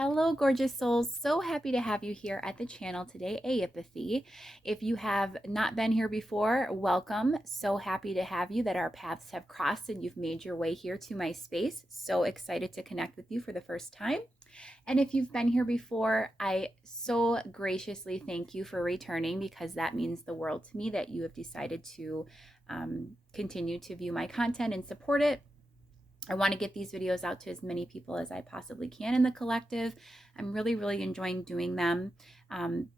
Hello, gorgeous souls. So happy to have you here at the channel today, Aeipathy. If you have not been here before, welcome. So happy to have you that our paths have crossed and you've made your way here to my space. So excited to connect with you for the first time. And if you've been here before, I so graciously thank you for returning because that means the world to me that you have decided to continue to view my content and support it. I want to get these videos out to as many people as I possibly can in the collective. I'm really enjoying doing them,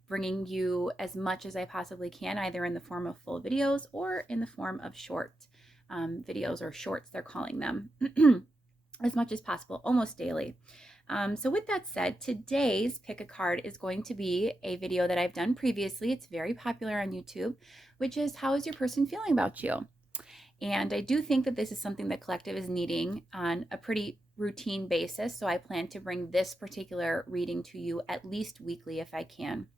bringing you as much as I possibly can, either in the form of full videos or in the form of short videos or shorts, they're calling them, as much as possible, almost daily. So with that said, today's Pick a Card is going to be a video that I've done previously. It's very popular on YouTube, which is how is your person feeling about you? And I do think that this is something the collective is needing on a pretty routine basis. So I plan to bring this particular reading to you at least weekly if I can.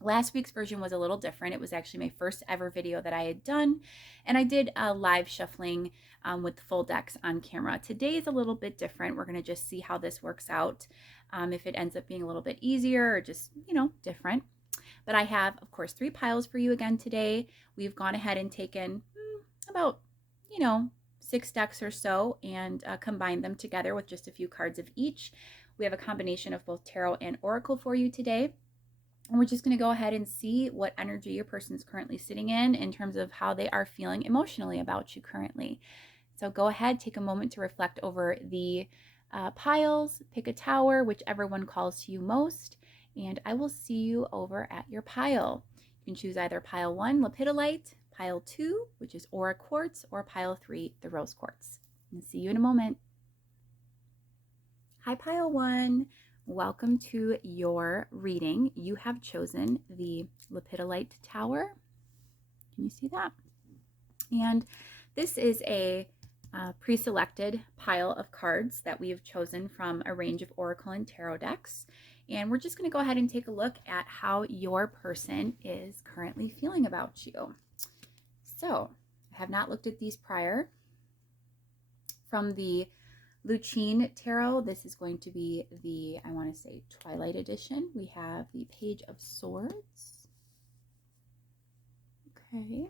Last week's version was a little different. It was actually my first ever video that I had done. And I did a live shuffling with full decks on camera. Today is a little bit different. We're going to just see how this works out. If it ends up being a little bit easier or just, different. But I have, of course, 3 piles for you again today. We've gone ahead and taken about 6 decks or so and combine them together with just a few cards of each. We have a combination of both tarot and oracle for you today, and we're just going to go ahead and see what energy your person is currently sitting in terms of how they are feeling emotionally about you currently. So go ahead, take a moment to reflect over the piles, pick a tower, whichever one calls to you most, and I will see you over at your pile. You can choose either pile 1, Lepidolite, pile 2, which is Aura Quartz, or pile 3, the Rose Quartz. And see you in a moment. Hi, pile 1. Welcome to your reading. You have chosen the Lepidolite Tower. Can you see that? And this is a pre-selected pile of cards that we have chosen from a range of oracle and tarot decks. And we're just going to go ahead and take a look at how your person is currently feeling about you. So, I have not looked at these prior. From the Lucine Tarot, this is going to be the, I want to say, Twilight edition. We have the Page of Swords. Okay.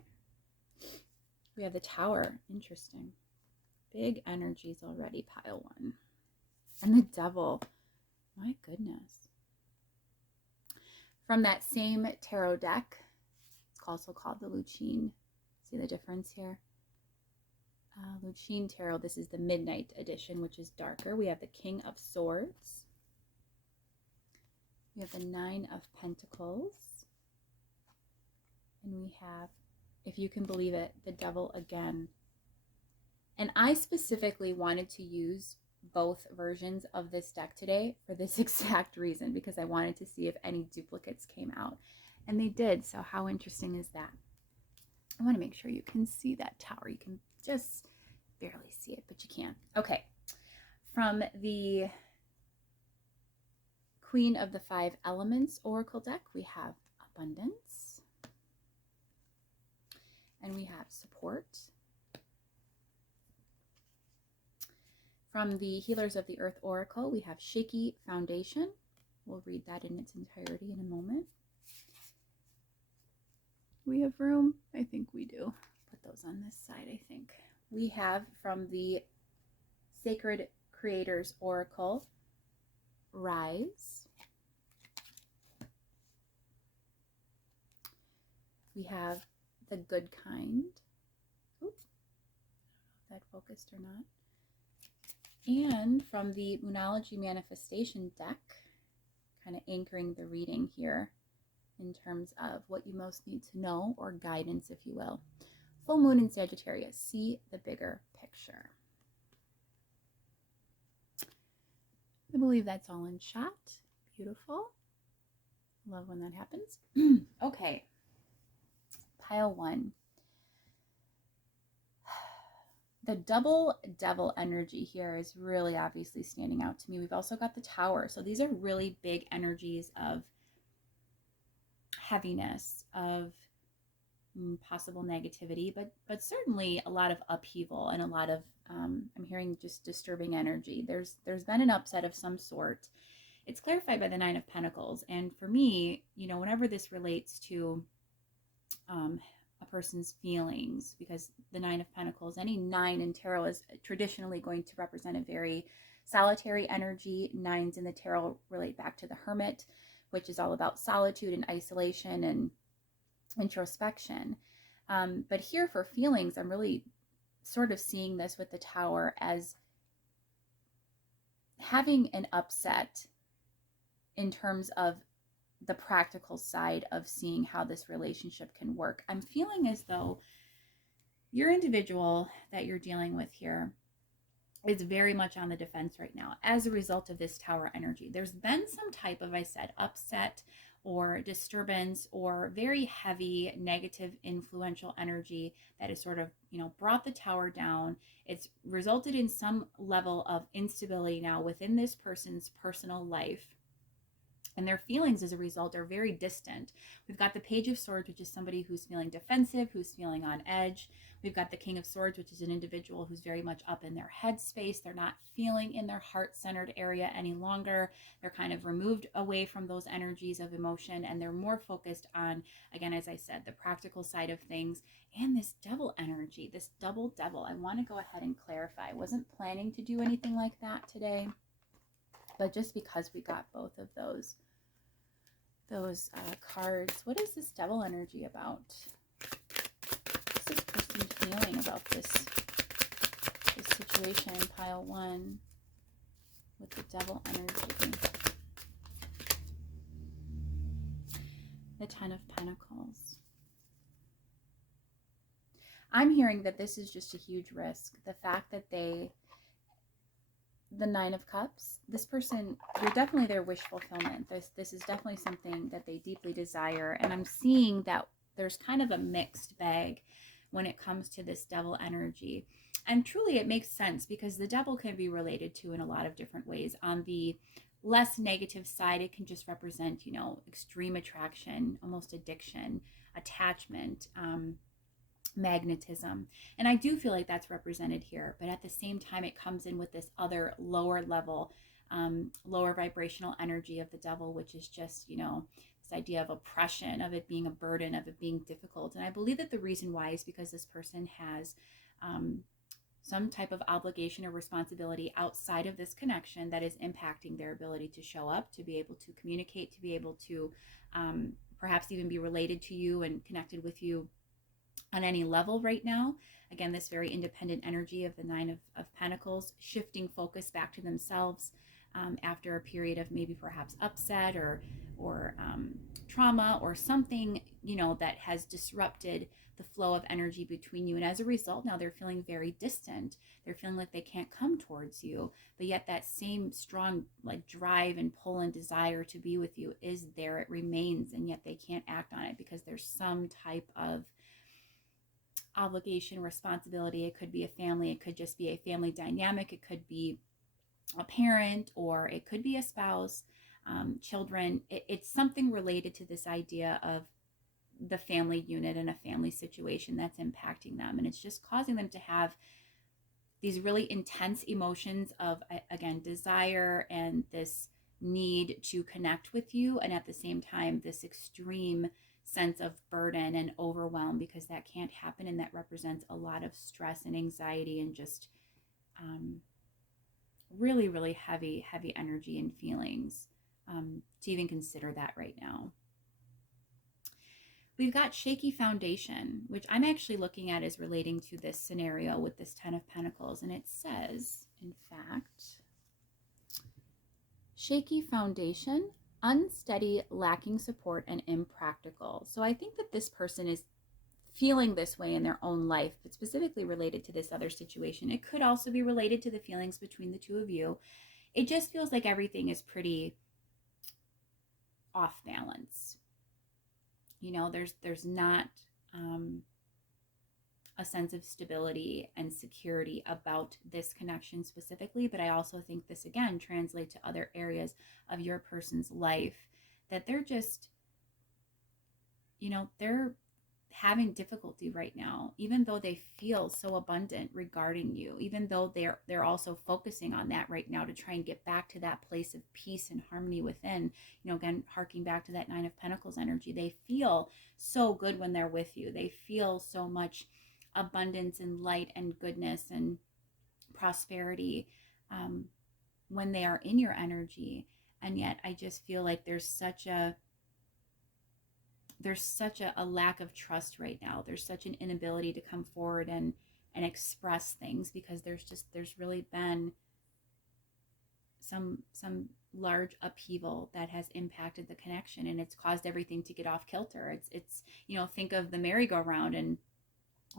We have the Tower. Interesting. Big energies already, pile 1. And the Devil. My goodness. From that same tarot deck, it's also called the Lucine. See the difference here? Lucine Tarot, this is the Midnight edition, which is darker. We have the King of Swords. We have the 9 of Pentacles. And we have, if you can believe it, the Devil again. And I specifically wanted to use both versions of this deck today for this exact reason, because I wanted to see if any duplicates came out. And they did, so how interesting is that? I want to make sure you can see that tower. You can just barely see it, but you can. Okay. From the Queen of the 5 Elements Oracle deck, we have Abundance. And we have Support. From the Healers of the Earth Oracle, we have Shaky Foundation. We'll read that in its entirety in a moment. We have room? I think we do. Put those on this side, I think. We have from the Sacred Creators Oracle, Rise. We have The Good Kind. Oops, I don't know if that focused or not. And from the Moonology Manifestation deck, kind of anchoring the reading here in terms of what you most need to know, or guidance, if you will. Full moon in Sagittarius. See the bigger picture. I believe that's all in shot. Beautiful. Love when that happens. Okay. Pile 1. The double devil energy here is really obviously standing out to me. We've also got the Tower. So these are really big energies of heaviness, of possible negativity, but certainly a lot of upheaval and a lot of I'm hearing just disturbing energy. There's been an upset of some sort, it's clarified by the Nine of Pentacles. And for me, whenever this relates to a person's feelings, because the Nine of Pentacles, any nine in tarot is traditionally going to represent a very solitary energy. Nines in the tarot relate back to the Hermit, which is all about solitude and isolation and introspection. But here for feelings, I'm really sort of seeing this with the Tower as having an upset in terms of the practical side of seeing how this relationship can work. I'm feeling as though your individual that you're dealing with here is very much on the defense right now as a result of this Tower energy. There's been some type of, I said, upset or disturbance or very heavy negative influential energy that has sort of, brought the Tower down. It's resulted in some level of instability now within this person's personal life. And their feelings as a result are very distant. We've got the Page of Swords, which is somebody who's feeling defensive, who's feeling on edge. We've got the King of Swords, which is an individual who's very much up in their head space. They're not feeling in their heart-centered area any longer. They're kind of removed away from those energies of emotion, and they're more focused on, again, as I said, the practical side of things. And this Devil energy, this double Devil, I want to go ahead and clarify. I wasn't planning to do anything like that today, but just because we got both of those cards. What is this Devil energy about? What's this person feeling about this situation? Pile 1 with the Devil energy. The Ten of Pentacles. I'm hearing that this is just a huge risk. The fact that the Nine of Cups, this person, you're definitely their wish fulfillment. This is definitely something that they deeply desire. And I'm seeing that there's kind of a mixed bag when it comes to this Devil energy. And truly it makes sense because the Devil can be related to in a lot of different ways. On the less negative side, it can just represent, extreme attraction, almost addiction, attachment, magnetism. And I do feel like that's represented here, but at the same time it comes in with this other lower level, lower vibrational energy of the Devil, which is just, this idea of oppression, of it being a burden, of it being difficult. And I believe that the reason why is because this person has some type of obligation or responsibility outside of this connection that is impacting their ability to show up, to be able to communicate, to be able to perhaps even be related to you and connected with you on any level right now. Again, this very independent energy of the Nine of Pentacles, shifting focus back to themselves after a period of maybe perhaps upset or trauma or something, that has disrupted the flow of energy between you. And as a result, now they're feeling very distant. They're feeling like they can't come towards you, but yet that same strong drive and pull and desire to be with you is there. It remains, and yet they can't act on it because there's some type of obligation, responsibility. It could be a family, it could just be a family dynamic, it could be a parent, or it could be a spouse, children. It's something related to this idea of the family unit and a family situation that's impacting them, and it's just causing them to have these really intense emotions of, again, desire and this need to connect with you, and at the same time this extreme sense of burden and overwhelm, because that can't happen, and that represents a lot of stress and anxiety and just really, really heavy energy and feelings to even consider that right now. We've got shaky foundation, which I'm actually looking at as relating to this scenario with this Ten of Pentacles, and it says, in fact, shaky foundation, unsteady, lacking support, and impractical. So I think that this person is feeling this way in their own life, but specifically related to this other situation. It could also be related to the feelings between the two of you. It just feels like everything is pretty off balance. There's not a sense of stability and security about this connection specifically, but I also think this again translates to other areas of your person's life, that they're just, they're having difficulty right now, even though they feel so abundant regarding you, even though they're also focusing on that right now to try and get back to that place of peace and harmony within. Again, harking back to that Nine of Pentacles energy, they feel so good when they're with you. They feel so much abundance and light and goodness and prosperity when they are in your energy. And yet I just feel like there's such a lack of trust right now. There's such an inability to come forward and express things, because there's really been some large upheaval that has impacted the connection, and it's caused everything to get off kilter. It's think of the merry-go-round, and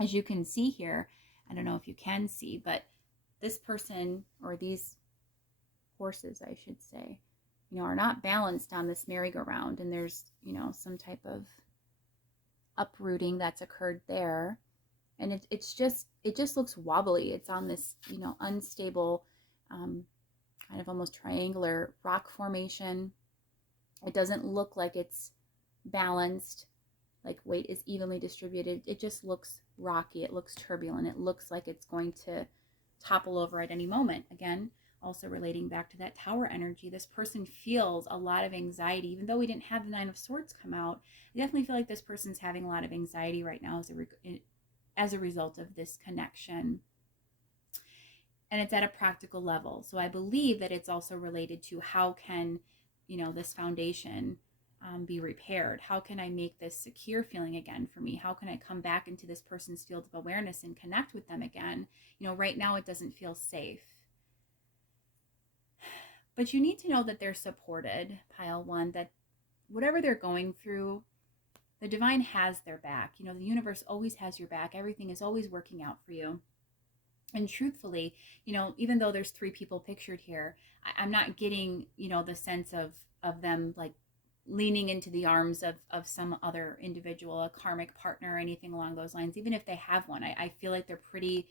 as you can see here, I don't know if you can see, but this person, or these horses I should say, are not balanced on this merry-go-round, and there's some type of uprooting that's occurred there, and it just looks wobbly. It's on this unstable kind of almost triangular rock formation. It doesn't look like it's balanced, like weight is evenly distributed. It just looks rocky. It looks turbulent. It looks like it's going to topple over at any moment. Again, also relating back to that Tower energy, this person feels a lot of anxiety. Even though we didn't have the Nine of Swords come out, I definitely feel like this person's having a lot of anxiety right now as a result of this connection. And it's at a practical level. So I believe that it's also related to how can, this foundation be repaired? How can I make this secure feeling again for me? How can I come back into this person's field of awareness and connect with them again? Right now it doesn't feel safe. But you need to know that they're supported, pile one, that whatever they're going through, the divine has their back. The universe always has your back. Everything is always working out for you. And truthfully, even though there's 3 people pictured here, I'm not getting, the sense of them like leaning into the arms of some other individual, a karmic partner or anything along those lines. Even if they have one, I feel like they're pretty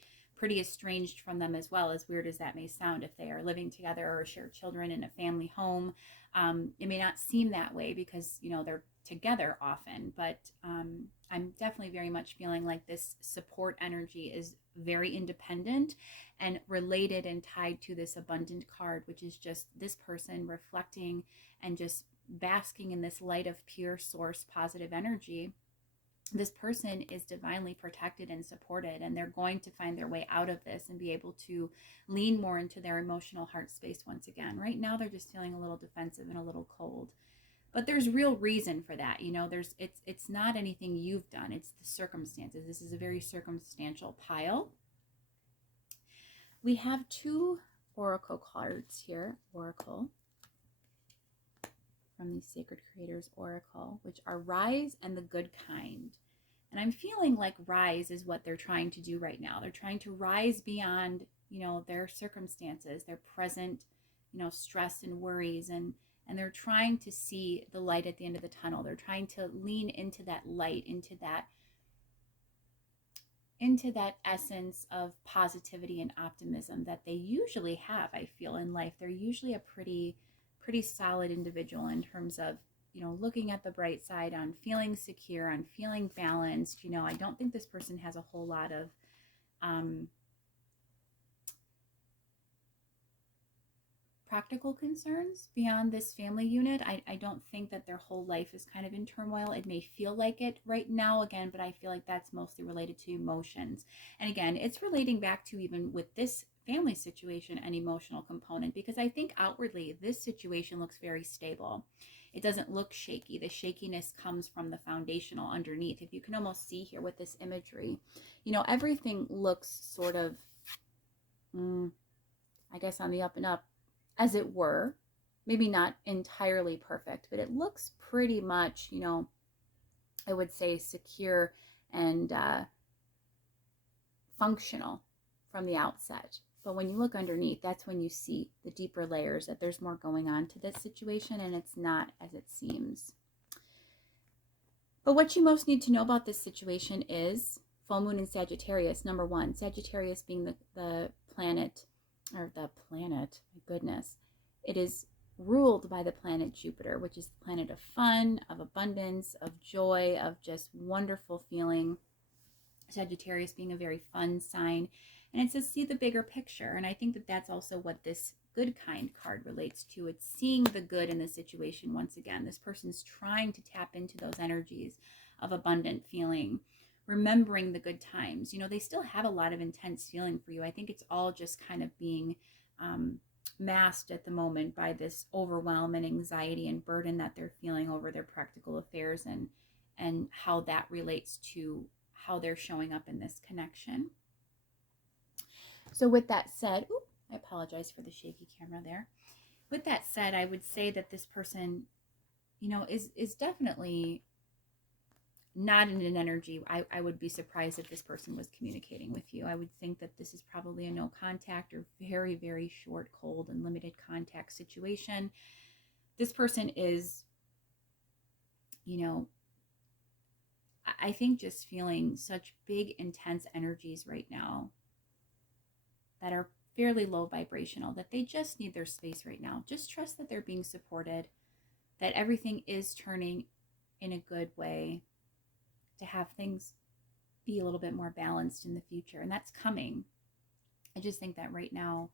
estranged from them as well, as weird as that may sound. If they are living together or share children in a family home, it may not seem that way because, they're together often, but I'm definitely very much feeling like this support energy is very independent and related and tied to this abundant card, which is just this person reflecting and just basking in this light of pure source positive energy. This person is divinely protected and supported, and they're going to find their way out of this and be able to lean more into their emotional heart space once again. Right now they're just feeling a little defensive and a little cold. But there's real reason for that. It's not anything you've done. It's the circumstances. This is a very circumstantial pile. We have 2 oracle cards here. Oracle from the Sacred Creators Oracle, which are Rise and the Good Kind. And I'm feeling like rise is what they're trying to do right now. They're trying to rise beyond, their circumstances, their present, stress and worries, and they're trying to see the light at the end of the tunnel. They're trying to lean into that light, into that essence of positivity and optimism that they usually have, I feel, in life. They're usually a pretty solid individual in terms of, looking at the bright side, on feeling secure, on feeling balanced. I don't think this person has a whole lot of practical concerns beyond this family unit. I don't think that their whole life is kind of in turmoil. It may feel like it right now, again, but I feel like that's mostly related to emotions. And again, it's relating back to, even with this family situation, an emotional component, because I think outwardly this situation looks very stable. It doesn't look shaky. The shakiness comes from the foundational underneath. If you can almost see here with this imagery, everything looks sort of, I guess, on the up and up, as it were. Maybe not entirely perfect, but it looks pretty much, I would say secure and functional from the outset. But when you look underneath, that's when you see the deeper layers, that there's more going on to this situation, and it's not as it seems. But what you most need to know about this situation is full moon in Sagittarius. Number 1, Sagittarius being the planet, my goodness. It is ruled by the planet Jupiter, which is the planet of fun, of abundance, of joy, of just wonderful feeling. Sagittarius being a very fun sign. And it says, see the bigger picture. And I think that that's also what this good kind card relates to. It's seeing the good in the situation once again. This person's trying to tap into those energies of abundant feeling, remembering the good times. You know, they still have a lot of intense feeling for you. I think it's all just kind of being masked at the moment by this overwhelm and anxiety and burden that they're feeling over their practical affairs, and how that relates to how they're showing up in this connection. So with that said, I apologize for the shaky camera there. With that said, I would say that this person, you know, is definitely not in an energy. I would be surprised if this person was communicating with you. I would think that this is probably a no contact or very, very short, cold, and limited contact situation. This person is, you know, I think just feeling such big, intense energies right now that are fairly low vibrational, that they just need their space right now. Just trust that they're being supported, that everything is turning in a good way, to have things be a little bit more balanced in the future. And that's coming. I just think that right now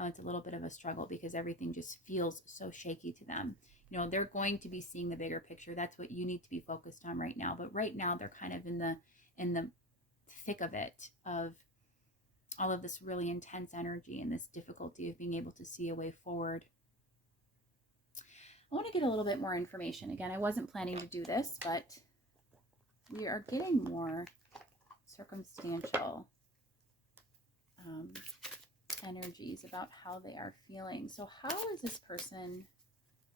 it's a little bit of a struggle because everything just feels so shaky to them. You know, they're going to be seeing the bigger picture. That's what you need to be focused on right now. But right now they're kind of in the thick of it, of all of this really intense energy and this difficulty of being able to see a way forward. I want to get a little bit more information. Again, I wasn't planning to do this, but we are getting more circumstantial energies about how they are feeling. So how is this person,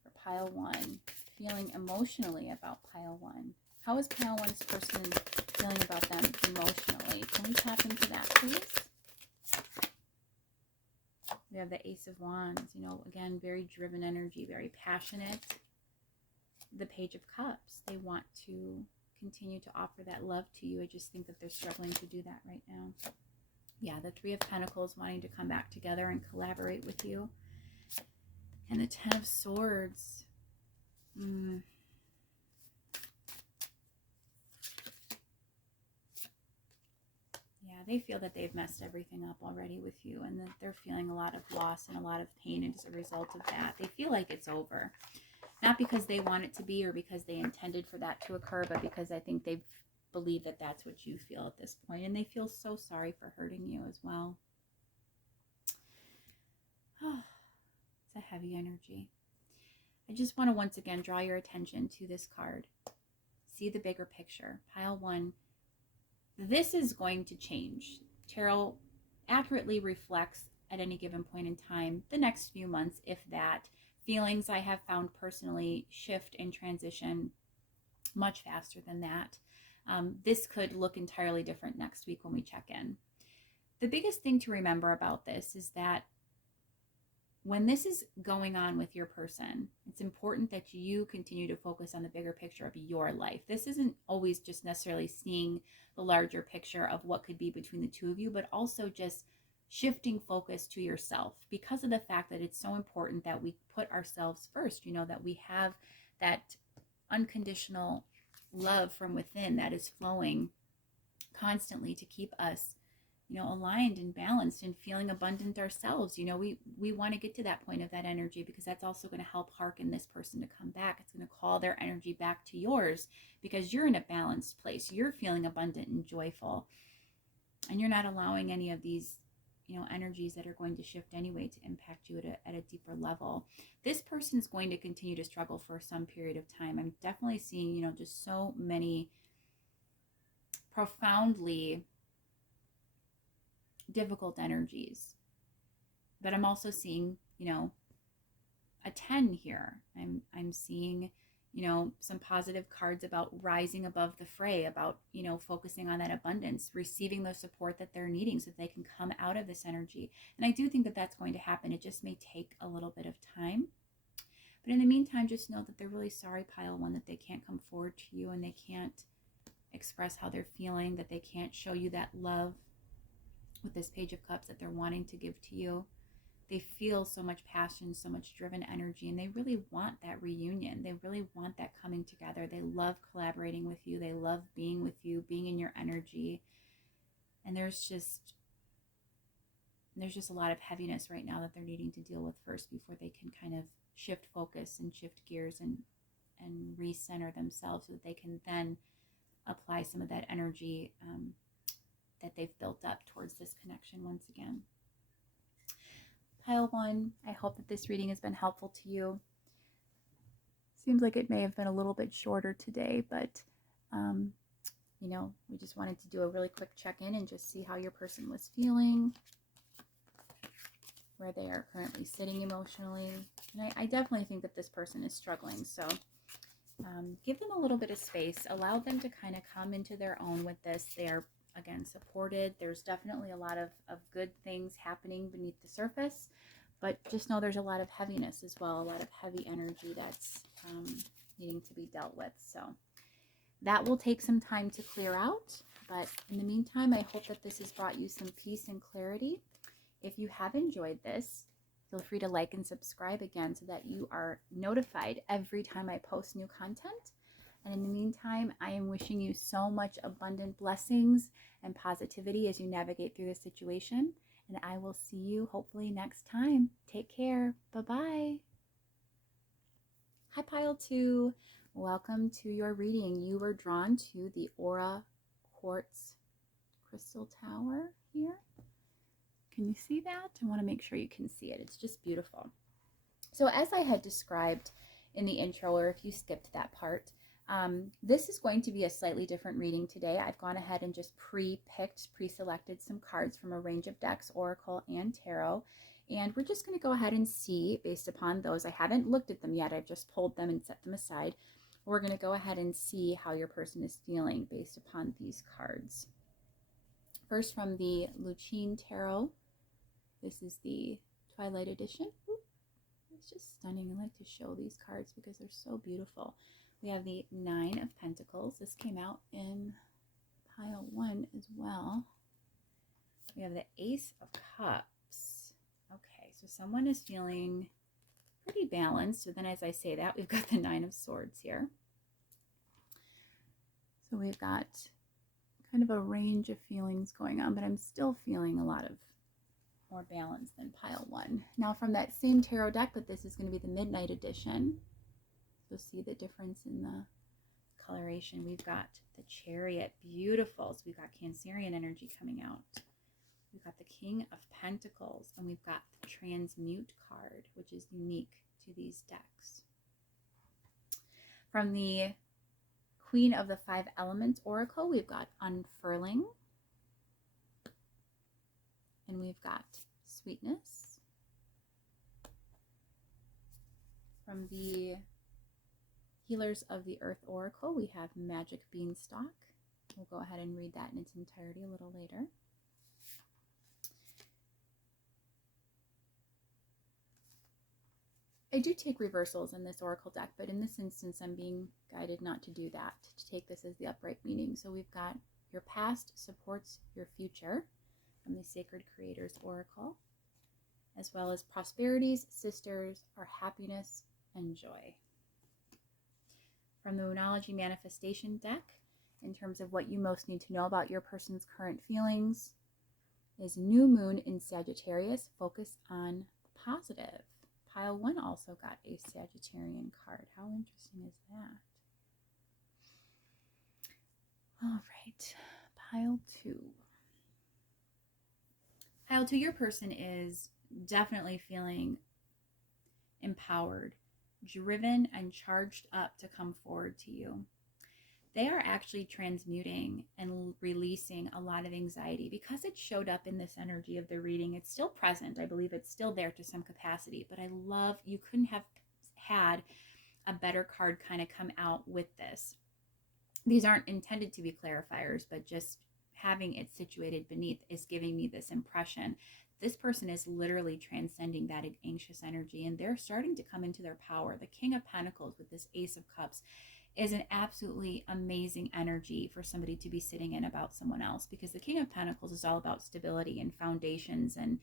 for pile one, feeling emotionally about pile one? How is pile one's person feeling about them emotionally? Can we tap into that, please? We have the Ace of Wands, you know, again, very driven energy, very passionate. The Page of Cups, they want to continue to offer that love to you. I just think that they're struggling to do that right now. Yeah, the Three of Pentacles, wanting to come back together and collaborate with you. And the Ten of Swords. Yeah, they feel that they've messed everything up already with you, and that they're feeling a lot of loss and a lot of pain as a result of that. They feel like it's over. Not because they want it to be or because they intended for that to occur, but because I think they believe that that's what you feel at this point. And they feel so sorry for hurting you as well. Oh, it's a heavy energy. I just want to once again draw your attention to this card. See the bigger picture. Pile one. This is going to change. Tarot accurately reflects at any given point in time the next few months, if that. Feelings I have found personally shift and transition much faster than that. This could look entirely different next week when we check in. The biggest thing to remember about this is that when this is going on with your person, it's important that you continue to focus on the bigger picture of your life. This isn't always just necessarily seeing the larger picture of what could be between the two of you, but also just shifting focus to yourself, because of the fact that it's so important that we put ourselves first, you know, that we have that unconditional love from within that is flowing constantly to keep us, you know, aligned and balanced and feeling abundant ourselves. You know, we want to get to that point of that energy, because that's also going to help hearken this person to come back. It's going to call their energy back to yours, because you're in a balanced place. You're feeling abundant and joyful, and you're not allowing any of these, you know, energies that are going to shift anyway to impact you at a deeper level. This person's going to continue to struggle for some period of time. I'm definitely seeing, you know, just so many profoundly difficult energies. But I'm also seeing, you know, a 10 here. I'm seeing, you know, some positive cards about rising above the fray, about, you know, focusing on that abundance, receiving the support that they're needing so that they can come out of this energy. And I do think that that's going to happen. It just may take a little bit of time. But in the meantime, just know that they're really sorry, pile one, that they can't come forward to you and they can't express how they're feeling, that they can't show you that love with this Page of Cups that they're wanting to give to you. they feel so much passion, so much driven energy, and they really want that reunion. They really want that coming together. They love collaborating with you. They love being with you, being in your energy. And there's just a lot of heaviness right now that they're needing to deal with first before they can kind of shift focus and shift gears and recenter themselves, so that they can then apply some of that energy that they've built up towards this connection once again. Pile 1, I hope that this reading has been helpful to you. Seems like it may have been a little bit shorter today, but you know, we just wanted to do a really quick check-in and just see how your person was feeling, where they are currently sitting emotionally. And I definitely think that this person is struggling, so give them a little bit of space. Allow them to kind of come into their own with this. They are, again, supported. There's definitely a lot of good things happening beneath the surface, but just know there's a lot of heaviness as well, a lot of heavy energy that's needing to be dealt with. So that will take some time to clear out, but in the meantime, I hope that this has brought you some peace and clarity. If you have enjoyed this, feel free to like and subscribe again so that you are notified every time I post new content. And in the meantime, I am wishing you so much abundant blessings and positivity as you navigate through this situation. And I will see you hopefully next time. Take care. Bye-bye. Hi, Pile 2. Welcome to your reading. You were drawn to the Aura Quartz Crystal Tower here. Can you see that? I want to make sure you can see it. It's just beautiful. So as I had described in the intro, or if you skipped that part, this is going to be a slightly different reading today. I've gone ahead and just pre-selected some cards from a range of decks, Oracle and Tarot, and we're just going to go ahead and see based upon those. I haven't looked at them yet. I've just pulled them and set them aside. We're going to go ahead and see how your person is feeling based upon these cards. First, from the Lucine Tarot. This is the Twilight edition. It's just stunning. I like to show these cards because they're so beautiful. We have the 9 of Pentacles. This came out in pile 1 as well. We have the Ace of Cups. Okay, so someone is feeling pretty balanced. So then as I say that, we've got the 9 of Swords here. So we've got kind of a range of feelings going on, but I'm still feeling a lot of more balanced than pile 1. Now from that same tarot deck, but this is going to be the Midnight edition. So see the difference in the coloration. We've got the Chariot, beautiful. So we've got Cancerian energy coming out. We've got the King of Pentacles, and we've got the Transmute card, which is unique to these decks. From the Queen of the 5 Elements Oracle, we've got Unfurling. And we've got Sweetness. From the Healers of the Earth Oracle, we have Magic Beanstalk. We'll go ahead and read that in its entirety a little later. I do take reversals in this Oracle deck, but in this instance, I'm being guided not to do that, to take this as the upright meaning. So we've got your past supports your future, from the Sacred Creators Oracle, as well as prosperities, sisters, are happiness and joy. From the Moonology Manifestation deck, in terms of what you most need to know about your person's current feelings, is New Moon in Sagittarius, focus on the positive. Pile 1 also got a Sagittarian card. How interesting is that? All right, pile 2. Pile 2, your person is definitely feeling empowered, driven, and charged up to come forward to you. They are actually transmuting and releasing a lot of anxiety because it showed up in this energy of the reading. It's still present. I believe it's still there to some capacity, but I love, you couldn't have had a better card kind of come out with this. These aren't intended to be clarifiers, but just having it situated beneath is giving me this impression. This person is literally transcending that anxious energy, and they're starting to come into their power. The King of Pentacles with this Ace of Cups is an absolutely amazing energy for somebody to be sitting in about someone else, because the King of Pentacles is all about stability and foundations, and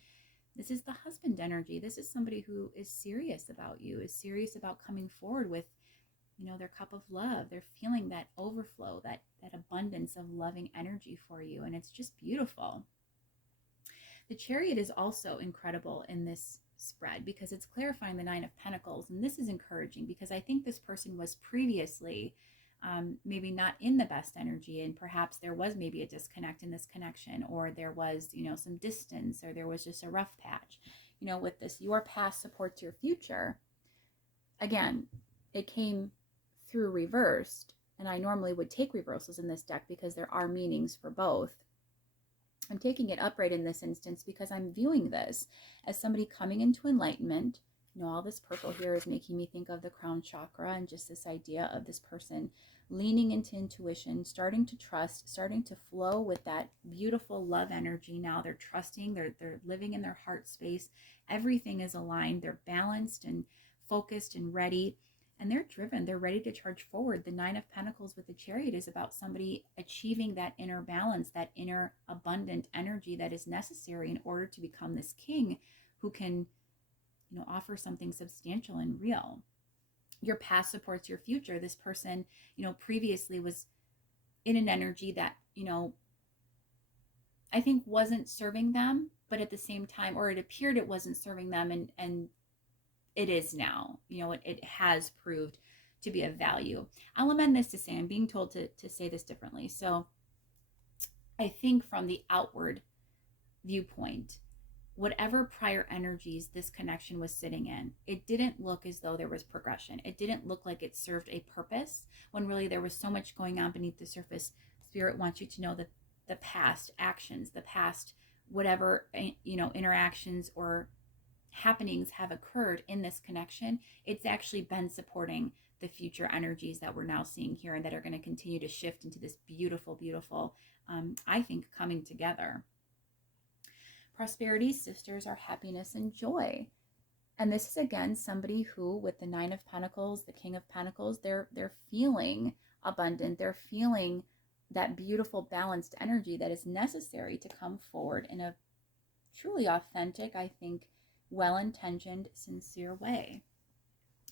This is the husband energy. This is somebody who is serious about you, is serious about coming forward with, their cup of love. They're feeling that overflow, that abundance of loving energy for you. And it's just beautiful. The Chariot is also incredible in this spread because it's clarifying the Nine of Pentacles. And this is encouraging because I think this person was previously maybe not in the best energy, and perhaps there was maybe a disconnect in this connection, or there was, some distance, or there was just a rough patch. With this, your past supports your future. Again, it came through reversed, and I normally would take reversals in this deck because there are meanings for both. I'm taking it upright in this instance because I'm viewing this as somebody coming into enlightenment. All this purple here is making me think of the crown chakra and just this idea of this person leaning into intuition, starting to trust, starting to flow with that beautiful love energy. Now they're trusting, they're living in their heart space. Everything is aligned. They're balanced and focused and ready. And they're driven. They're ready to charge forward. The Nine of Pentacles with the Chariot is about somebody achieving that inner balance, that inner abundant energy that is necessary in order to become this king who can, offer something substantial and real. Your past supports your future. This person, previously was in an energy that, I think wasn't serving them, but at the same time, or it appeared it wasn't serving them, and it is now. It has proved to be of value. I'll amend this to say, I'm being told to say this differently. So I think from the outward viewpoint, whatever prior energies this connection was sitting in, it didn't look as though there was progression. It didn't look like it served a purpose, when really there was so much going on beneath the surface. Spirit wants you to know that the past actions, the past whatever, interactions or happenings have occurred in this connection, it's actually been supporting the future energies that we're now seeing here, and that are going to continue to shift into this beautiful, beautiful, I think, coming together. Prosperity sisters are happiness and joy. And this is, again, somebody who, with the Nine of Pentacles, the King of Pentacles, they're feeling abundant. They're feeling that beautiful, balanced energy that is necessary to come forward in a truly authentic, I think, well-intentioned, sincere way.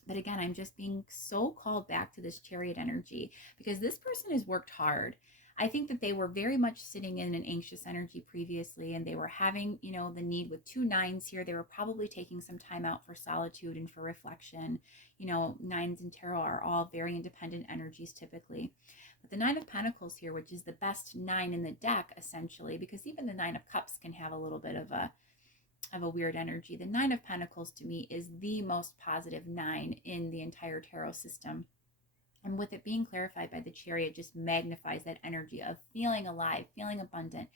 But again, I'm just being so called back to this Chariot energy because this person has worked hard. I think that they were very much sitting in an anxious energy previously, and they were having, the need with 2 nines here. They were probably taking some time out for solitude and for reflection. Nines in tarot are all very independent energies typically. But the Nine of Pentacles here, which is the best 9 in the deck, essentially, because even the 9 of Cups can have a little bit of a weird energy. The Nine of Pentacles to me is the most positive 9 in the entire tarot system. And with it being clarified by the Chariot, just magnifies that energy of feeling alive, feeling abundant,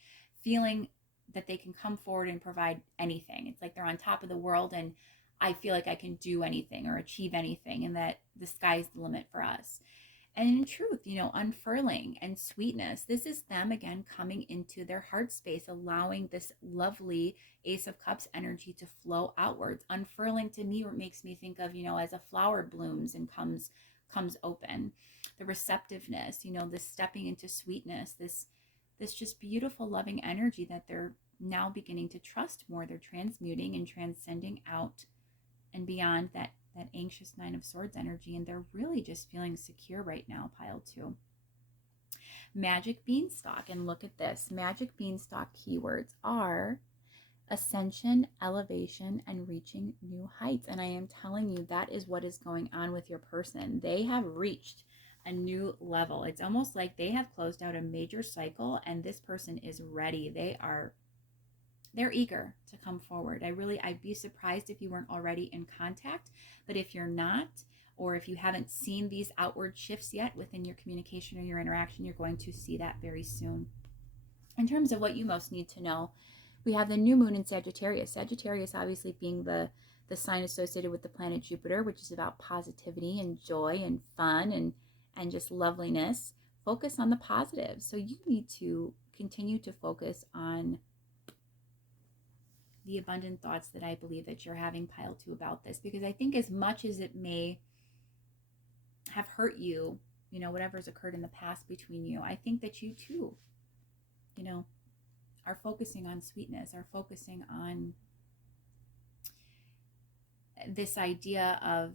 feeling that they can come forward and provide anything. It's like they're on top of the world, and I feel like I can do anything or achieve anything, and that the sky's the limit for us. And in truth, unfurling and sweetness. This is them, again, coming into their heart space, allowing this lovely Ace of Cups energy to flow outwards. Unfurling to me makes me think of, as a flower blooms and comes open. The receptiveness, this stepping into sweetness, this just beautiful, loving energy that they're now beginning to trust more. They're transmuting and transcending out and beyond that anxious Nine of Swords energy, and they're really just feeling secure right now, pile 2. Magic Beanstalk, and look at this. Magic Beanstalk keywords are ascension, elevation, and reaching new heights. And I am telling you, that is what is going on with your person. They have reached a new level. It's almost like they have closed out a major cycle, and this person is ready. They're eager to come forward. I'd be surprised if you weren't already in contact, but if you're not, or if you haven't seen these outward shifts yet within your communication or your interaction, you're going to see that very soon. In terms of what you most need to know, we have the new moon in Sagittarius. Sagittarius obviously being the sign associated with the planet Jupiter, which is about positivity and joy and fun and just loveliness. Focus on the positive. So you need to continue to focus on the abundant thoughts that I believe that you're having, pile 2, about this, because I think as much as it may have hurt you, whatever's occurred in the past between you, I think that you too, are focusing on sweetness, are focusing on this idea of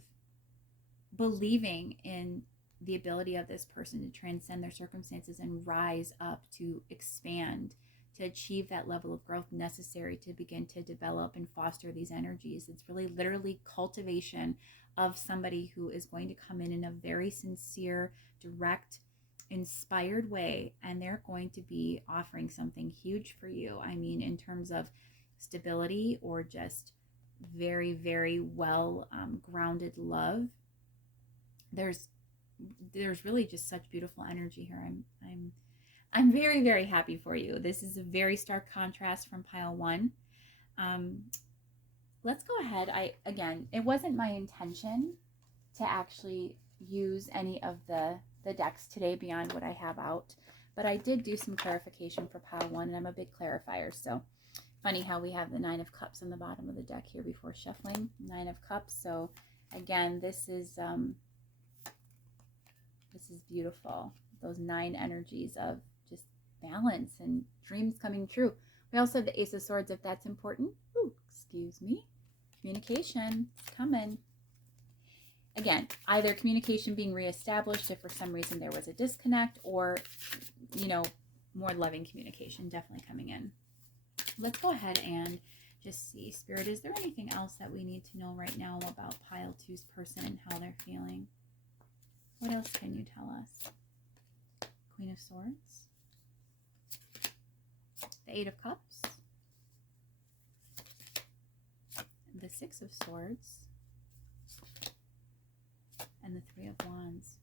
believing in the ability of this person to transcend their circumstances and rise up, to expand, to achieve that level of growth necessary to begin to develop and foster these energies. It's really literally cultivation of somebody who is going to come in a very sincere, direct, inspired way, and they're going to be offering something huge for you. I mean, in terms of stability or just very, very well grounded love. There's really just such beautiful energy here. I'm very, very happy for you. This is a very stark contrast from pile 1. Let's go ahead. Again, it wasn't my intention to actually use any of the decks today beyond what I have out, but I did do some clarification for pile 1, and I'm a big clarifier. So funny how we have the 9 of Cups on the bottom of the deck here before shuffling. 9 of Cups. So again, this is beautiful. Those 9 energies of just balance and dreams coming true. We also have the Ace of Swords, if that's important. Ooh, excuse me. Communication is coming. Again, either communication being reestablished if for some reason there was a disconnect, or, you know, more loving communication definitely coming in. Let's go ahead and just see. Spirit, is there anything else that we need to know right now about pile 2's person and how they're feeling? What else can you tell us? Queen of Swords, the 8 of Cups, the 6 of Swords, and the 3 of Wands.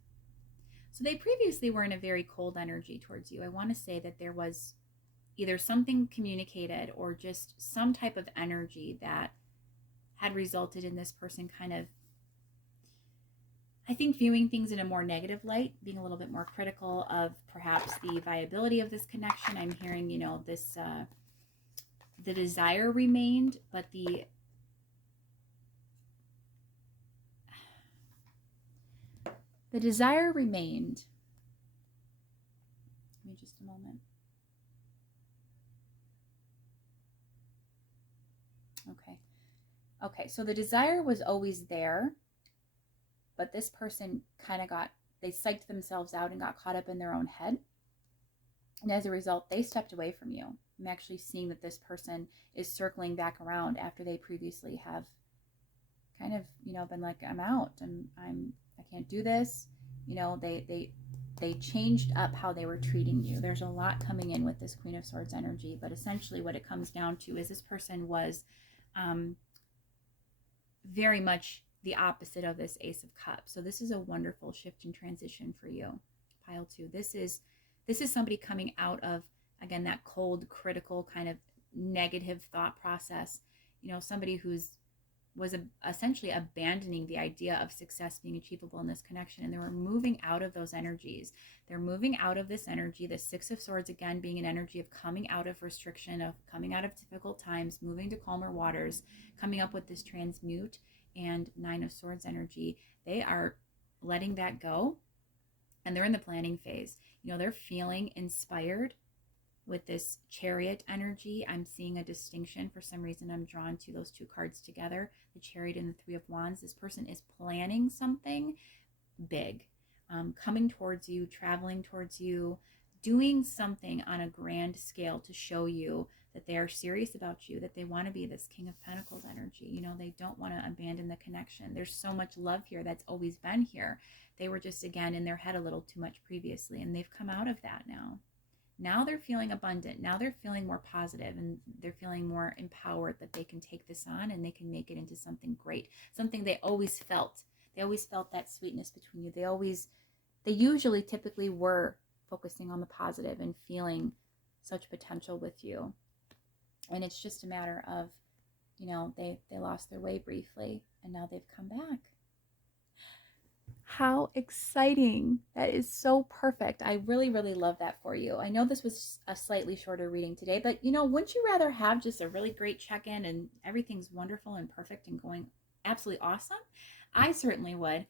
So they previously were in a very cold energy towards you. I want to say that there was either something communicated or just some type of energy that had resulted in this person kind of, I think, viewing things in a more negative light, being a little bit more critical of perhaps the viability of this connection. I'm hearing, you know, this, the desire remained, but the desire remained. Give me just a moment. Okay, so the desire was always there, but this person kind of they psyched themselves out and got caught up in their own head. And as a result, they stepped away from you. I'm actually seeing that this person is circling back around after they previously have kind of, you know, been like, I'm out, I can't do this. You know, they changed up how they were treating you. There's a lot coming in with this Queen of Swords energy, but essentially what it comes down to is this person was very much the opposite of this Ace of Cups. So this is a wonderful shift and transition for you, pile 2. This is somebody coming out of, again, that cold, critical kind of negative thought process. You know, somebody was essentially abandoning the idea of success being achievable in this connection, and they were moving out of those energies. They're moving out of this energy, the 6 of Swords, again, being an energy of coming out of restriction, of coming out of difficult times, moving to calmer waters, coming up with this transmute, and 9 of Swords energy. They are letting that go, and they're in the planning phase. You know, they're feeling inspired with this Chariot energy. I'm seeing a distinction. For some reason, I'm drawn to those 2 cards together, the Chariot and the 3 of Wands. This person is planning something big, coming towards you, traveling towards you, doing something on a grand scale to show you that they are serious about you, that they want to be this King of Pentacles energy. You know, they don't want to abandon the connection. There's so much love here that's always been here. They were just, again, in their head a little too much previously, and they've come out of that now. Now they're feeling abundant. Now they're feeling more positive, and they're feeling more empowered that they can take this on and they can make it into something great, something they always felt. They always felt that sweetness between you. They usually typically were focusing on the positive and feeling such potential with you. And it's just a matter of, you know, they lost their way briefly, and now they've come back. How exciting. That is so perfect. I really, really love that for you. I know this was a slightly shorter reading today, but, you know, wouldn't you rather have just a really great check-in and everything's wonderful and perfect and going absolutely awesome? I certainly would.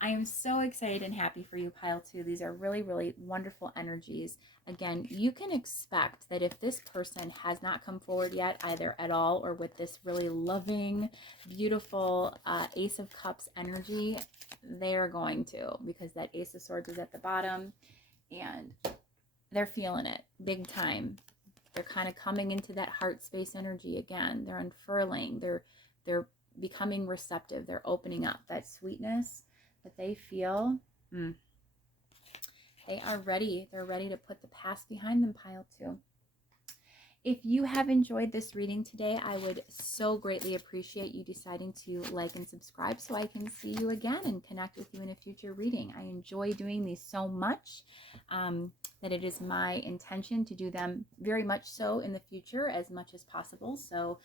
I am so excited and happy for you, pile 2. These are really, really wonderful energies. Again, you can expect that if this person has not come forward yet, either at all or with this really loving, beautiful Ace of Cups energy, they are going to, because that Ace of Swords is at the bottom and they're feeling it big time. They're kind of coming into that heart space energy again. They're unfurling. They're becoming receptive. They're opening up. That sweetness that they feel, they are ready. They're ready to put the past behind them, pile 2. If you have enjoyed this reading today, I would so greatly appreciate you deciding to like and subscribe so I can see you again and connect with you in a future reading. I enjoy doing these so much that it is my intention to do them very much so in the future as much as possible. So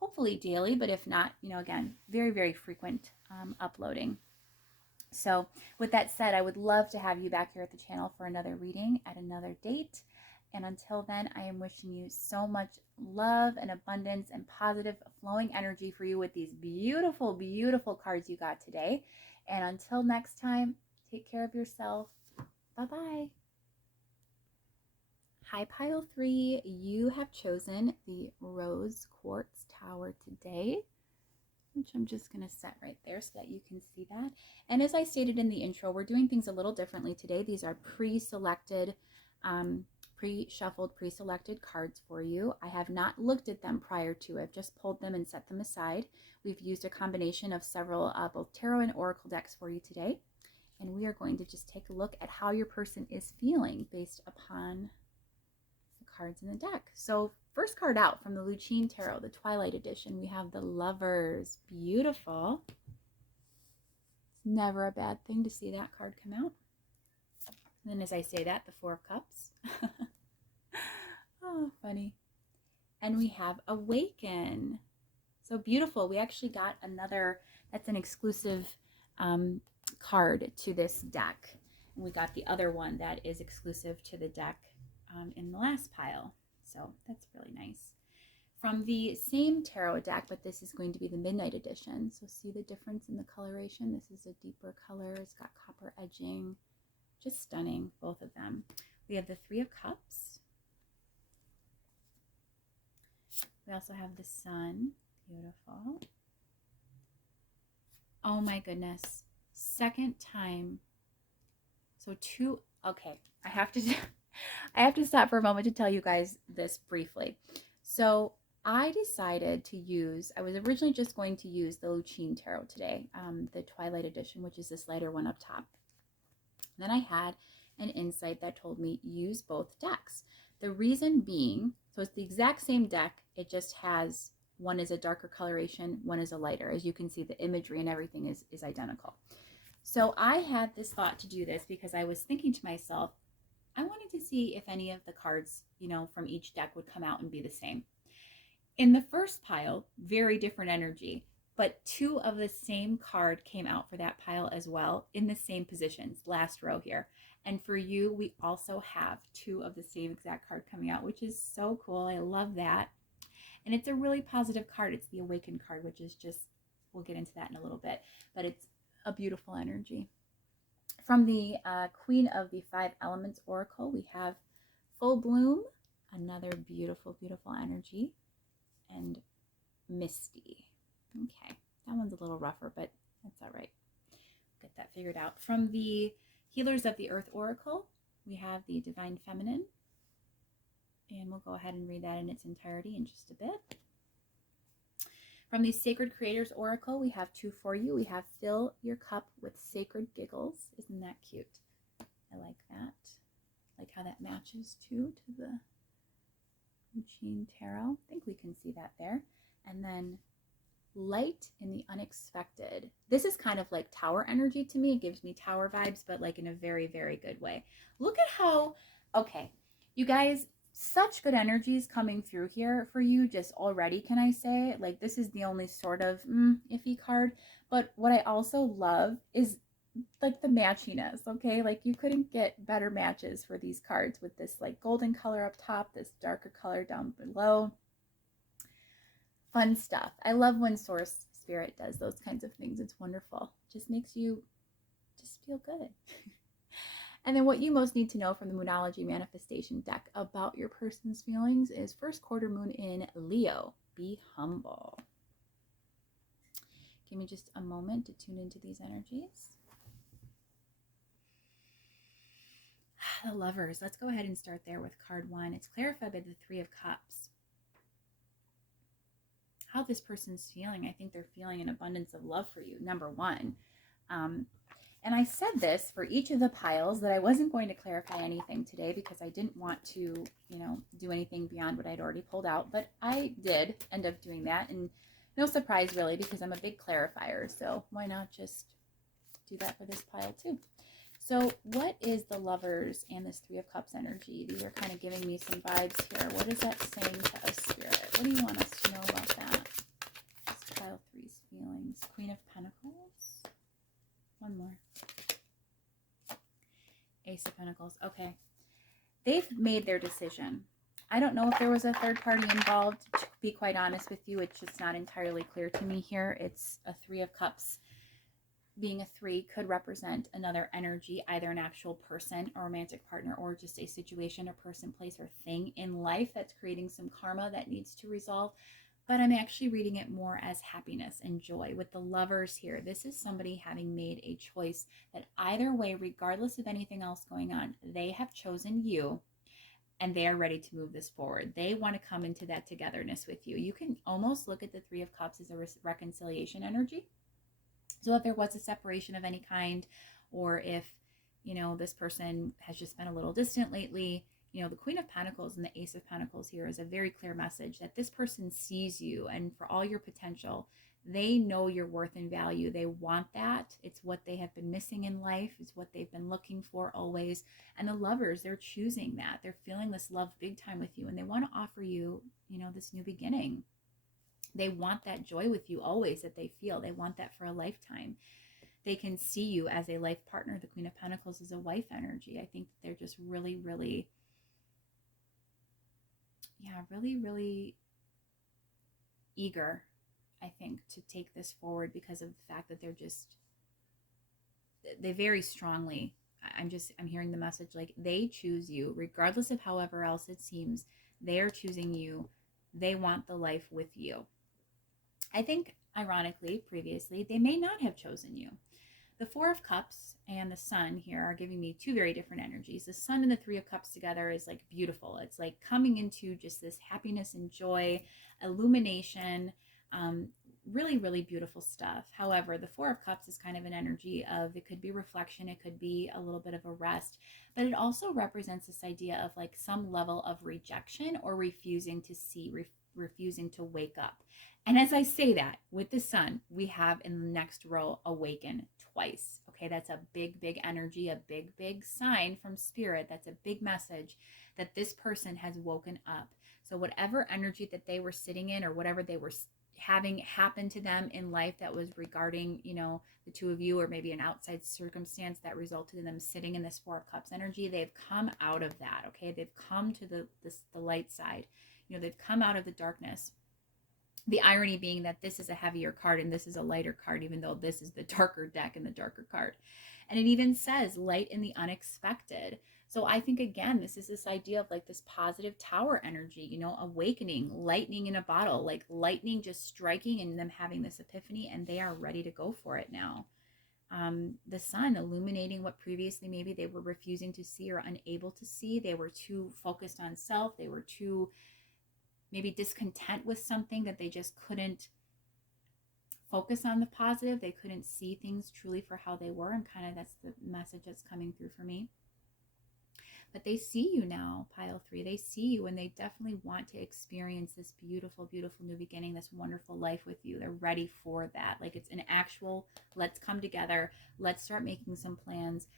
hopefully daily, but if not, again, very, very frequent uploading. So with that said, I would love to have you back here at the channel for another reading at another date. And until then, I am wishing you so much love and abundance and positive flowing energy for you with these beautiful, beautiful cards you got today. And until next time, take care of yourself. Bye-bye. Hi, pile 3. You have chosen the Rose Quartz Tower today, which I'm just going to set right there so that you can see that. And as I stated in the intro, we're doing things a little differently today. These are pre-selected, pre-shuffled, pre-selected cards for you. I have not looked at them prior to. I've just pulled them and set them aside. We've used a combination of several both tarot and oracle decks for you today. And we are going to just take a look at how your person is feeling based upon the cards in the deck. So first card out from the Lucine Tarot, the Twilight edition, we have the Lovers. Beautiful. It's never a bad thing to see that card come out. And then as I say that, the Four of Cups. Oh, funny. And we have Awaken. So beautiful. We actually got another, that's an exclusive card to this deck. And we got the other one that is exclusive to the deck in the last pile. So that's really nice. From the same tarot deck, but this is going to be the Midnight edition. So see the difference in the coloration. This is a deeper color. It's got copper edging. Just stunning, both of them. We have the Three of Cups. We also have the Sun. Beautiful. Oh my goodness. Second time. So okay, I have to stop for a moment to tell you guys this briefly. So I decided to use, I was originally just going to use the Lucine Tarot today, the Twilight edition, which is this lighter one up top. Then I had an insight that told me use both decks. The reason being, so it's the exact same deck, it just has, one is a darker coloration, one is a lighter. As you can see, the imagery and everything is identical. So I had this thought to do this because I was thinking to myself, I wanted to see if any of the cards, from each deck would come out and be the same. In the first pile, very different energy, but 2 of the same card came out for that pile as well in the same positions, last row here. And for you, we also have 2 of the same exact card coming out, which is so cool. I love that. And it's a really positive card. It's the Awakened card, which is just, we'll get into that in a little bit, but it's a beautiful energy. From the Queen of the Five Elements Oracle, we have Full Bloom, another beautiful, beautiful energy, and Misty. Okay, that one's a little rougher, but that's all right. Get that figured out. From the Healers of the Earth Oracle, we have the Divine Feminine, and we'll go ahead and read that in its entirety in just a bit. From the Sacred Creators Oracle, we have 2 for you. We have Fill Your Cup with Sacred Giggles. Isn't that cute? I like that. Like how that matches too to the Lucine Tarot. I think we can see that there. And then Light in the Unexpected. This is kind of like Tower energy to me. It gives me Tower vibes, but like in a very, very good way. Look at how, okay, you guys, such good energies coming through here for you just already, can I say? Like, this is the only sort of iffy card, but what I also love is like the matchiness, okay? Like, you couldn't get better matches for these cards with this like golden color up top, this darker color down below. Fun stuff. I love when Source Spirit does those kinds of things. It's wonderful. Just makes you feel good. And then what you most need to know from the Moonology manifestation deck about your person's feelings is first quarter moon in Leo. Be humble. Give me just a moment to tune into these energies. The Lovers. Let's go ahead and start there with card 1. It's clarified by the 3 of Cups. How this person's feeling. I think they're feeling an abundance of love for you, number 1. And I said this for each of the piles that I wasn't going to clarify anything today because I didn't want to, do anything beyond what I'd already pulled out. But I did end up doing that. And no surprise, really, because I'm a big clarifier. So why not just do that for this pile, too? So what is the Lovers and this 3 of Cups energy? These are kind of giving me some vibes here. What is that saying to us, Spirit? What do you want us to know about that? This pile 3's feelings. Queen of Pentacles. One more. Ace of Pentacles. Okay. They've made their decision. I don't know if there was a third party involved. To be quite honest with you, it's just not entirely clear to me here. It's a 3 of Cups. Being a 3 could represent another energy, either an actual person, a romantic partner, or just a situation, a person, place, or thing in life that's creating some karma that needs to resolve. But I'm actually reading it more as happiness and joy. With the Lovers here, this is somebody having made a choice that either way, regardless of anything else going on, they have chosen you and they are ready to move this forward. They want to come into that togetherness with you. You can almost look at the 3 of Cups as a reconciliation energy. So if there was a separation of any kind, or if, this person has just been a little distant lately, the Queen of Pentacles and the Ace of Pentacles here is a very clear message that this person sees you and for all your potential. They know your worth and value. They want that. It's what they have been missing in life. It's what they've been looking for always. And the Lovers, they're choosing that. They're feeling this love big time with you, and they want to offer you, this new beginning. They want that joy with you always that they feel. They want that for a lifetime. They can see you as a life partner. The Queen of Pentacles is a wife energy. I think that they're just really, really, really eager, I think, to take this forward because of the fact that they very strongly, I'm hearing the message like they choose you regardless of however else it seems. They are choosing you. They want the life with you. I think, ironically, previously, they may not have chosen you. The 4 of Cups and the Sun here are giving me 2 very different energies. The Sun and the 3 of Cups together is like beautiful. It's like coming into just this happiness and joy, illumination, really, really beautiful stuff. However, the 4 of Cups is kind of an energy of, it could be reflection, it could be a little bit of a rest, but it also represents this idea of like some level of rejection or refusing to see, refusing to wake up. And as I say that, with the Sun, we have in the next row, awaken twice. Okay, that's a big, big energy, a big, big sign from Spirit. That's a big message that this person has woken up. So whatever energy that they were sitting in, or whatever they were having happen to them in life that was regarding, the 2 of you, or maybe an outside circumstance that resulted in them sitting in this 4 of Cups energy, they've come out of that. Okay, they've come to the light side. They've come out of the darkness. The irony being that this is a heavier card and this is a lighter card, even though this is the darker deck and the darker card. And it even says light in the unexpected. So I think, again, this is this idea of like this positive tower energy, awakening, lightning in a bottle, like lightning just striking and them having this epiphany, and they are ready to go for it now. The Sun illuminating what previously maybe they were refusing to see or unable to see. They were too focused on self. They were too maybe discontent with something that they just couldn't focus on the positive. They couldn't see things truly for how they were, and kind of that's the message that's coming through for me. But they see you now, pile 3. They see you, and they definitely want to experience this beautiful, beautiful new beginning, this wonderful life with you. They're ready for that. Like it's an actual, let's come together. Let's start making some plans.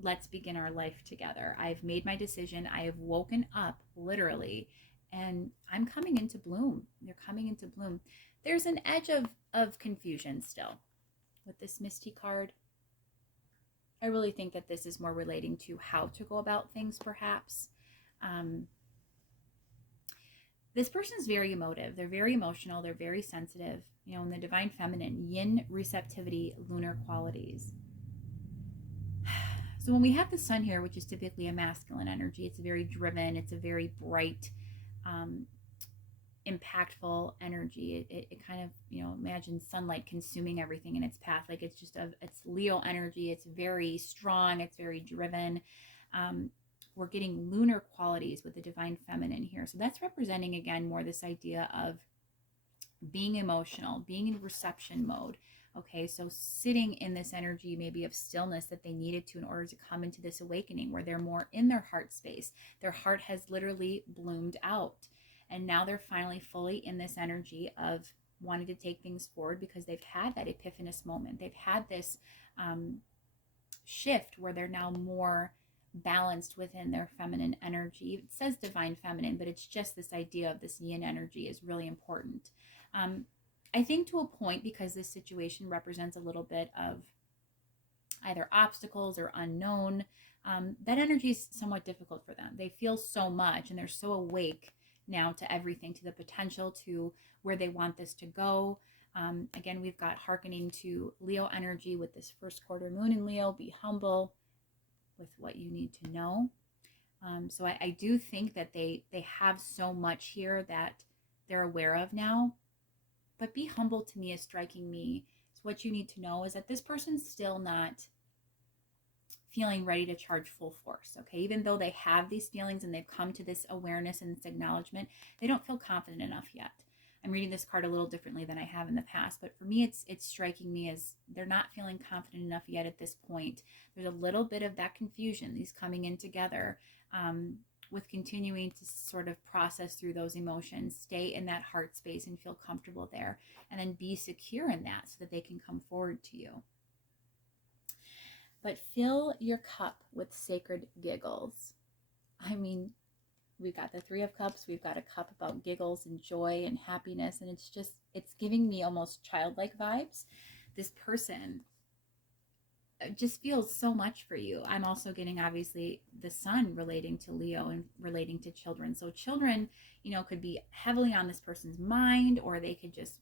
Let's begin our life together. I've made my decision. I have woken up, literally, and I'm coming into bloom. They're coming into bloom. There's an edge of confusion still with this Misty card. I really think that this is more relating to how to go about things, perhaps. This person's very emotive. They're very emotional. They're very sensitive. In the divine feminine, yin receptivity, lunar qualities. So when we have the sun here, which is typically a masculine energy, it's very driven, it's a very bright, impactful energy. It kind of, imagine sunlight consuming everything in its path. Like it's Leo energy. It's very strong. It's very driven. We're getting lunar qualities with the divine feminine here. So that's representing, again, more this idea of being emotional, being in reception mode. Okay, so sitting in this energy maybe of stillness that they needed to in order to come into this awakening where they're more in their heart space. Their heart has literally bloomed out. And now they're finally fully in this energy of wanting to take things forward because they've had that epiphanous moment. They've had this shift where they're now more balanced within their feminine energy. It says divine feminine, but it's just this idea of this yin energy is really important. I think to a point, because this situation represents a little bit of either obstacles or unknown, that energy is somewhat difficult for them. They feel so much and they're so awake now to everything, to the potential, to where they want this to go. Again, we've got hearkening to Leo energy with this first quarter moon in Leo. Be humble with what you need to know. So I do think that they have so much here that they're aware of now. But be humble, to me, is striking me. So what you need to know is that this person's still not feeling ready to charge full force, okay? Even though they have these feelings and they've come to this awareness and this acknowledgement, they don't feel confident enough yet. I'm reading this card a little differently than I have in the past, but for me, it's striking me as they're not feeling confident enough yet at this point. There's a little bit of that confusion, these coming in together, with continuing to sort of process through those emotions, stay in that heart space and feel comfortable there, and then be secure in that so that they can come forward to you. But fill your cup with sacred giggles. I mean, we've got the Three of Cups, we've got a cup about giggles and joy and happiness, and it's giving me almost childlike vibes. This person just feels so much for you. I'm also getting, obviously, the sun relating to Leo and relating to children. So children, could be heavily on this person's mind, or they could just,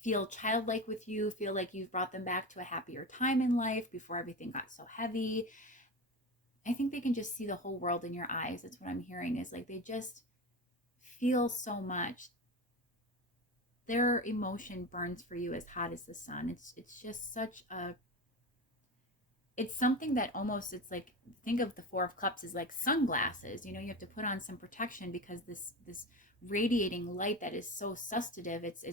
feel childlike with you, feel like you've brought them back to a happier time in life before everything got so heavy. I think they can just see the whole world in your eyes. That's what I'm hearing, is like they just feel so much. Their emotion burns for you as hot as the sun. It's just such a, it's something that almost, it's like, think of the Four of Cups as like sunglasses. You have to put on some protection because this radiating light that is so sustative, it's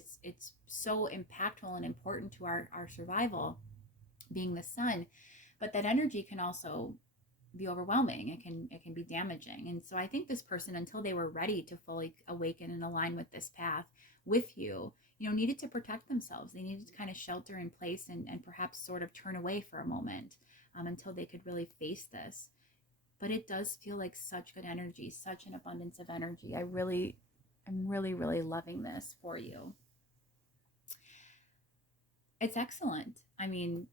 so impactful and important to our survival, being the sun. But that energy can also be overwhelming. It can be damaging. And so I think this person, until they were ready to fully awaken and align with this path with you, needed to protect themselves. They needed to kind of shelter in place and perhaps sort of turn away for a moment until they could really face this. But it does feel like such good energy, such an abundance of energy. I'm really, really loving this for you. It's excellent. I mean,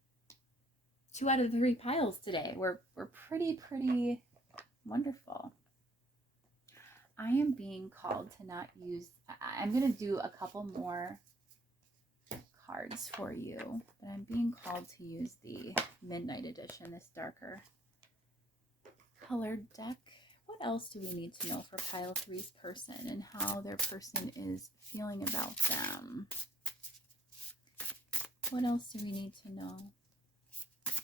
2 out of the 3 piles today were pretty wonderful. I am being called to not use, I'm going to do a couple more cards for you, but I'm being called to use the Midnight Edition, this darker colored deck. What else do we need to know for pile 3's person and how their person is feeling about them? What else do we need to know? It's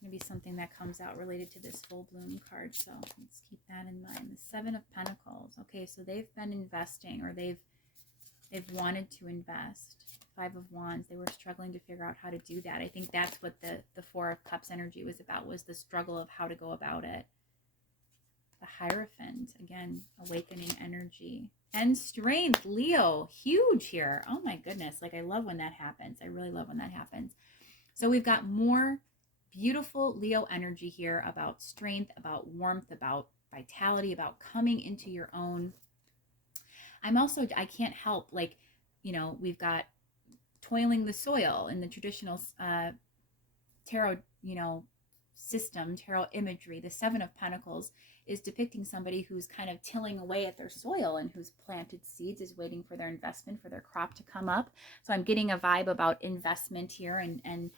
going to be something that comes out related to this full bloom card, so let's keep that in mind. The Seven of Pentacles. Okay, so they've been investing, or they've wanted to invest. 5 of Wands. They were struggling to figure out how to do that. I think that's what the 4 of Cups energy was about, was the struggle of how to go about it. The Hierophant, again, awakening energy. And strength, Leo, huge here. Oh my goodness, like I love when that happens. I really love when that happens. So we've got more beautiful Leo energy here about strength, about warmth, about vitality, about coming into your own. I can't help, like, we've got toiling the soil in the traditional tarot, system, tarot imagery. The Seven of Pentacles is depicting somebody who's kind of tilling away at their soil and who's planted seeds, is waiting for their investment, for their crop to come up. So I'm getting a vibe about investment here and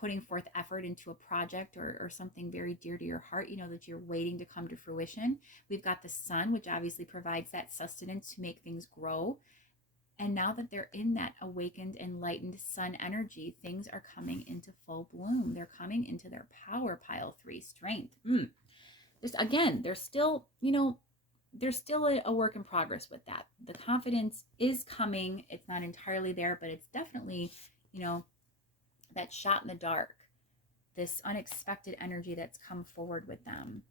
putting forth effort into a project or something very dear to your heart, that you're waiting to come to fruition. We've got the sun, which obviously provides that sustenance to make things grow. And now that they're in that awakened, enlightened sun energy, things are coming into full bloom. They're coming into their power, pile 3 strength. Again, there's still, there's still a work in progress with that. The confidence is coming. It's not entirely there, but it's definitely, that shot in the dark, this unexpected energy that's come forward with them.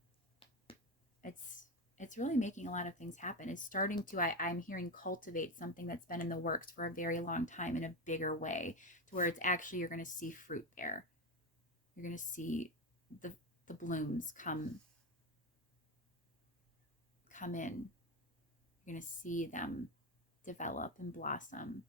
It's really making a lot of things happen. It's starting to, I'm hearing, cultivate something that's been in the works for a very long time in a bigger way, to where it's actually, you're going to see fruit bear. You're going to see the blooms come in. You're going to see them develop and blossom.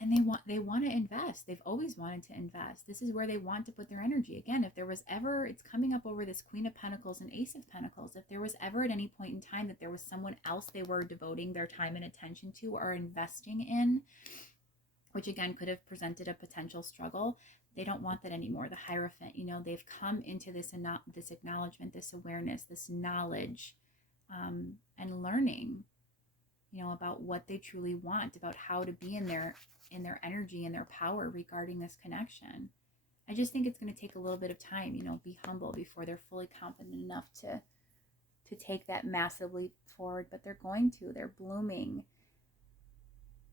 And they want to invest. They've always wanted to invest. This is where they want to put their energy. Again, if there was ever, it's coming up over this Queen of Pentacles and Ace of Pentacles, if there was ever at any point in time that there was someone else they were devoting their time and attention to or investing in, which again could have presented a potential struggle, they don't want that anymore. The Hierophant, they've come into this acknowledgement, this awareness, this knowledge, and learning, about what they truly want, about how to be in their energy and their power regarding this connection. I just think it's going to take a little bit of time, be humble before they're fully confident enough to take that massive leap forward, but they're going to. They're blooming.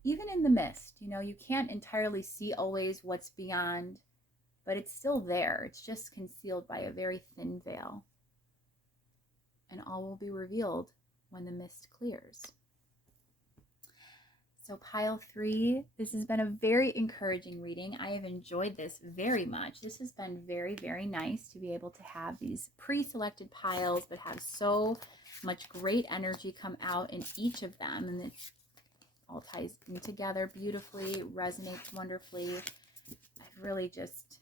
Even in the mist, you can't entirely see always what's beyond, but it's still there. It's just concealed by a very thin veil. And all will be revealed when the mist clears. So pile 3, this has been a very encouraging reading. I have enjoyed this very much. This has been very, very nice to be able to have these pre-selected piles that have so much great energy come out in each of them. And it all ties in together beautifully, resonates wonderfully. I've really just,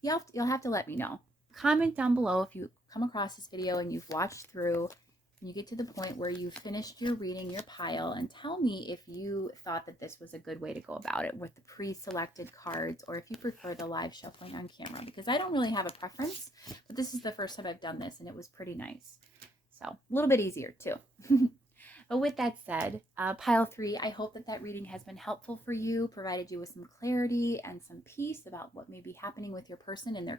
you'll have to let me know. Comment down below if you come across this video and you've watched through, and you get to the point where you finished your reading, your pile, and tell me if you thought that this was a good way to go about it with the pre-selected cards, or if you prefer the live shuffling on camera, because I don't really have a preference, but this is the first time I've done this and it was pretty nice. So a little bit easier too. But with that said, pile 3, I hope that reading has been helpful for you, provided you with some clarity and some peace about what may be happening with your person in their